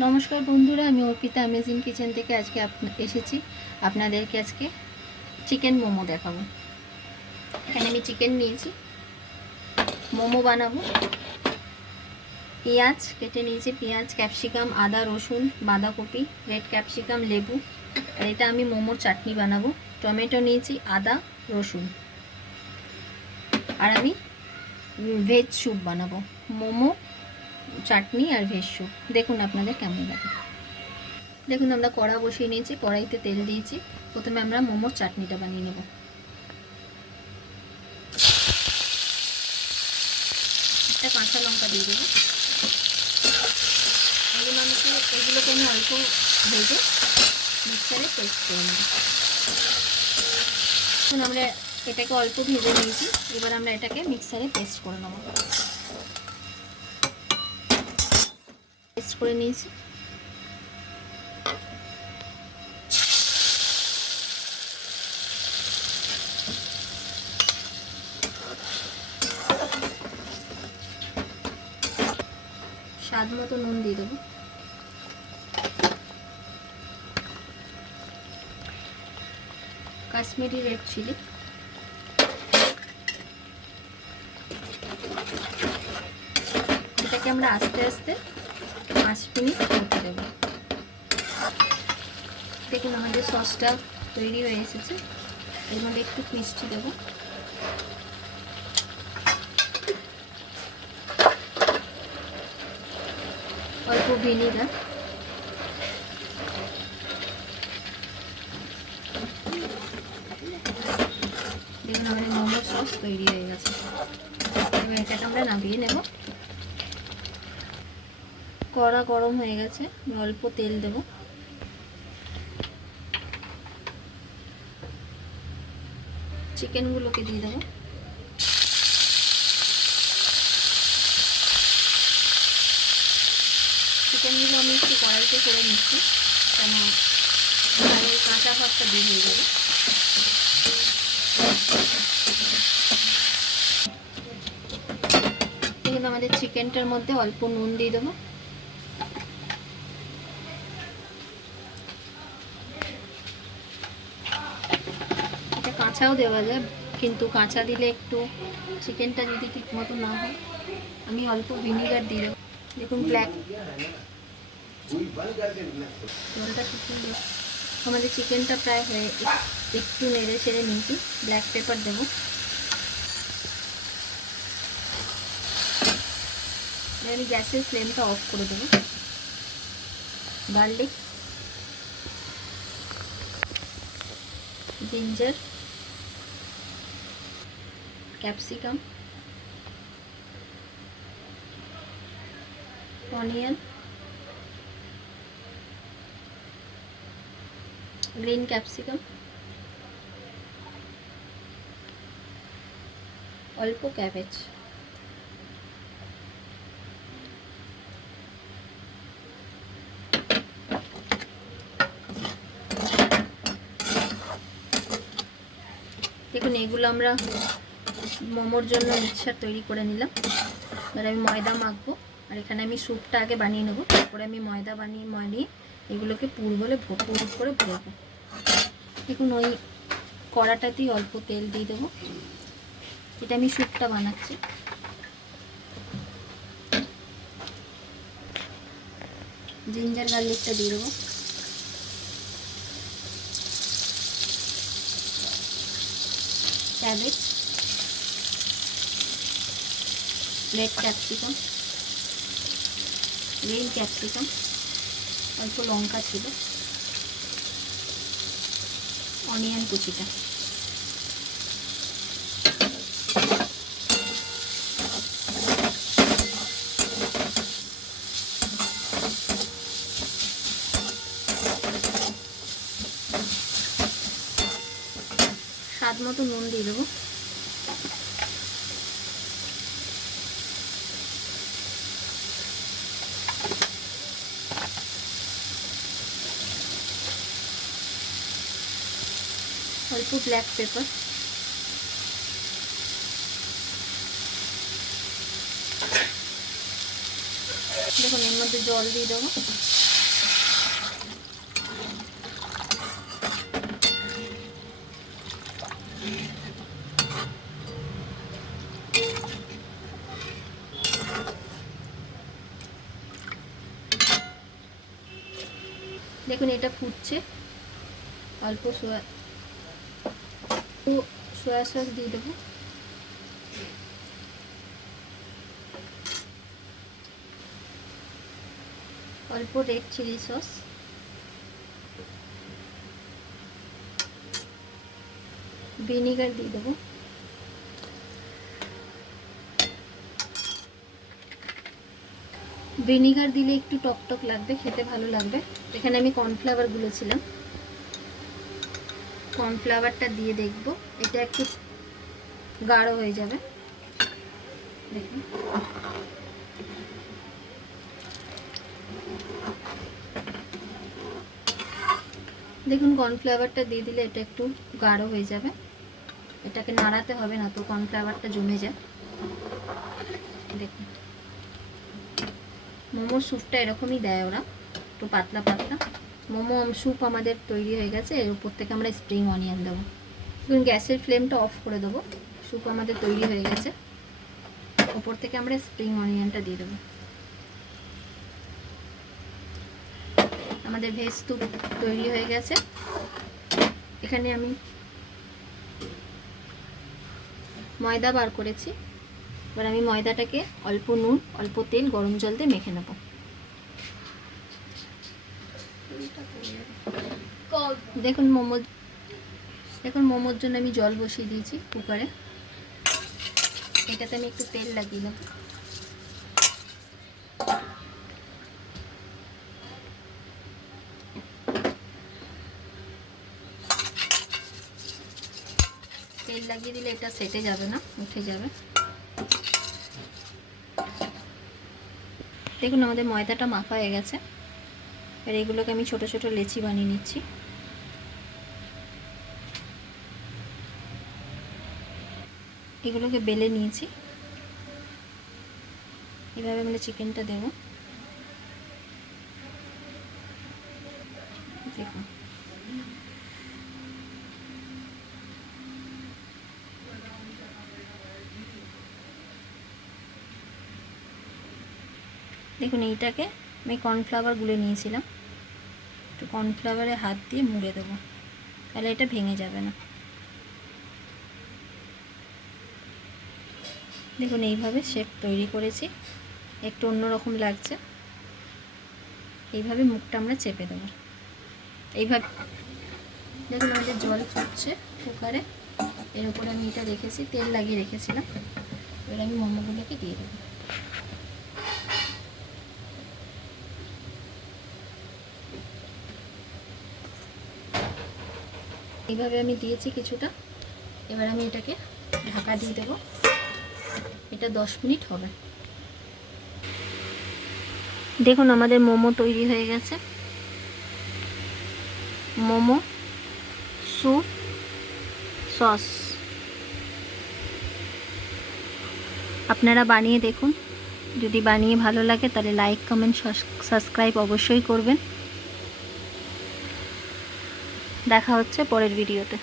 নমস্কার বন্ধুরা, আমি অর্পিতা অ্যামেজিং কিচেন থেকে আজকে এসেছি আপনাদেরকে আজকে চিকেন মোমো দেখাবো। এখানে আমি চিকেন নিয়েছি, মোমো বানাবো। পেঁয়াজ কেটে নিয়েছি, পেঁয়াজ, ক্যাপসিকাম, আদা, রসুন, বাঁধাকপি, রেড ক্যাপসিকাম, লেবু। আর এটা আমি মোমোর চাটনি বানাবো। টমেটো নিয়েছি, আদা, রসুন। আর আমি ভেজ স্যুপ বানাবো, মোমো, চাটনি আর ভেজ স্যুপ। দেখুন আপনাদের কেমন লাগে। দেখুন আমরা কড়া বসিয়ে নিয়েছি, কড়াইতে তেল দিয়েছি। প্রথমে আমরা মোমোর চাটনিটা বানিয়ে নেব। একটা কাঁচা লঙ্কা দিয়ে দেবো। এগুলোকে আমি অল্প ভেজে মিক্সারে পেস্ট করে নেব। এখন আমরা এটাকে অল্প ভেজে নিয়েছি, এবার আমরা এটাকে মিক্সারে পেস্ট করে নেব। পেস্ট করে নিয়েছি। স্বাদ মতো নুন দিয়ে দেবো। Kashmiri red chilli. এটাকে আমরা আস্তে আস্তে 5 মিনিট হতে দেবো। দেখুন আমাদের সসটা তৈরি হয়ে এসেছে। এর মধ্যে একটু মিষ্টি দেবো, অল্প ভিনিগার, দেখুন আমাদের মোমো সস তৈরি হয়ে গেছে। এবার এটাকে আমরা নামিয়ে নেব। কড়া গরম হয়ে গেছে, আমি অল্প তেল দেব। চিকেনগুলোকে দিয়ে দেবো। চিকেনগুলো আমি একটু কড়াইতে করে নিচ্ছি, কেন এই কাঁচা ভাবটা বের হয়ে যাবে। এখানে আমাদের চিকেনটার মধ্যে অল্প নুন দিয়ে দেবো। এটা কাঁচাও দেওয়া যায়, কিন্তু কাঁচা দিলে একটু চিকেনটা যদি ঠিক মতো না হয়, আমি অল্প ভিনিগার দিয়ে দেবো। দেখুন জলটা শুকিয়ে দেবো। আমাদের চিকেনটা প্রায় হয়ে, একটু নেড়ে ছেড়ে নিয়েছি। ব্ল্যাক পেপার দেবো। আমি গ্যাসের ফ্লেমটা অফ করে দেবো। Garlic, ginger, capsicum, onion, green capsicum, অল্প ক্যাবেজ। দেখুন এগুলো আমরা মোমোর জন্য মিক্সচার তৈরি করে নিলাম। এবার আমি ময়দা মাখবো, আর এখানে আমি স্যুপটা আগে বানিয়ে নেবো। তারপরে আমি ময়দা বানিয়ে এগুলোকে পুর করে ভরবো। দেখুন ওই কড়াটাতেই অল্প তেল দিয়ে দেবো। এটা আমি স্যুপটা বানাচ্ছি। জিঞ্জার গার্লিকটা দিয়ে দেবো। Cabbage, red capsicum, green capsicum, অল্প লঙ্কা ছিল, অনিয়ন কুচিটা। স্বাদ মতো নুন দিয়ে দেবো। অল্প ব্ল্যাক পেপার। দেখুন এর মধ্যে জল দিয়ে দেবো। দেখুন এটা ফুটছে, অল্প সোয়া সস দিয়ে দেবো, অল্প রেড চিলি সস, ভিনিগার দিয়ে দেবো, ভিনিগার দিলে একটু টক টক লাগবে, খেতে ভালো লাগবে। এখানে আমি কর্নফ্লাওয়ার গুলেছিলাম, কর্নফ্লাওয়ারটা দিয়ে দেখব, এটা একটু গাঢ় হয়ে যাবে। দেখুন দেখুন কর্নফ্লাওয়ারটা দিয়ে দিলে এটা একটু গাঢ় হয়ে যাবে, এটাকে নাড়াতে হবে না তো কর্নফ্লাওয়ারটা জমে যায়। দেখুন মোমোর স্যুপটা এরকমই দেয় ওরা, একটু পাতলা পাতলা। মোমো স্যুপ আমাদের তৈরি হয়ে গেছে, এর উপর থেকে আমরা স্প্রিং অনিয়ন দেবো। দেখুন গ্যাসের ফ্লেমটা অফ করে দেবো, স্যুপ আমাদের তৈরি হয়ে গেছে, উপর থেকে আমরা স্প্রিং অনিয়নটা দিয়ে দেবো। আমাদের ভেজ স্যুপ তৈরি হয়ে গেছে। এখানে আমি ময়দা বার করেছি, এবার আমি ময়দাটাকে অল্প নুন অল্প তেল গরম জল দিয়ে মেখে নেব। দেখুন মোমোর জন্য আমি জল বসিয়ে দিয়েছি কুকারে, এটাতে আমি একটু তেল লাগিয়ে নেব। তেল লাগিয়ে দিলে এটা সেটে যাবে না, উঠে যাবে। দেখুন আমাদের ময়দাটা মাখা হয়ে গেছে, আর এগুলোকে আমি ছোট ছোট লেচি বানিয়ে নিচ্ছি। এগুলোকে বেলে নিয়েছি, এভাবে আমরা চিকেনটা দেব। দেখুন দেখুন এইটাকে আমি কর্নফ্লাওয়ার গুলে নিয়েছিলাম, একটু কর্নফ্লাওয়ারে হাত দিয়ে মুড়ে দেবো, তাহলে এটা ভেঙে যাবে না। দেখুন এইভাবে শেপ তৈরি করেছি, একটু অন্যরকম লাগছে। এইভাবে মুখটা আমরা চেপে দেবো, এইভাবে। দেখুন আমাদের জল ফুটছে কুকারে, এর উপরে আমি এটা রেখেছি, তেল লাগিয়ে রেখেছিলাম। এবার আমি মোমোগুলোকে দিয়ে দেবো। এইভাবে আমি দিয়েছি কিছুটা, এবার আমি এটাকে ঢাকা দিয়ে দেবো, এটা 10 মিনিট হবে। দেখুন আমাদের মোমো তৈরি হয়ে গেছে, মোমো স্যুপ সস। আপনারা বানিয়ে দেখুন, যদি বানিয়ে ভালো লাগে তাহলে লাইক কমেন্ট সাবস্ক্রাইব অবশ্যই করবেন। দেখা হচ্ছে পরের ভিডিওতে।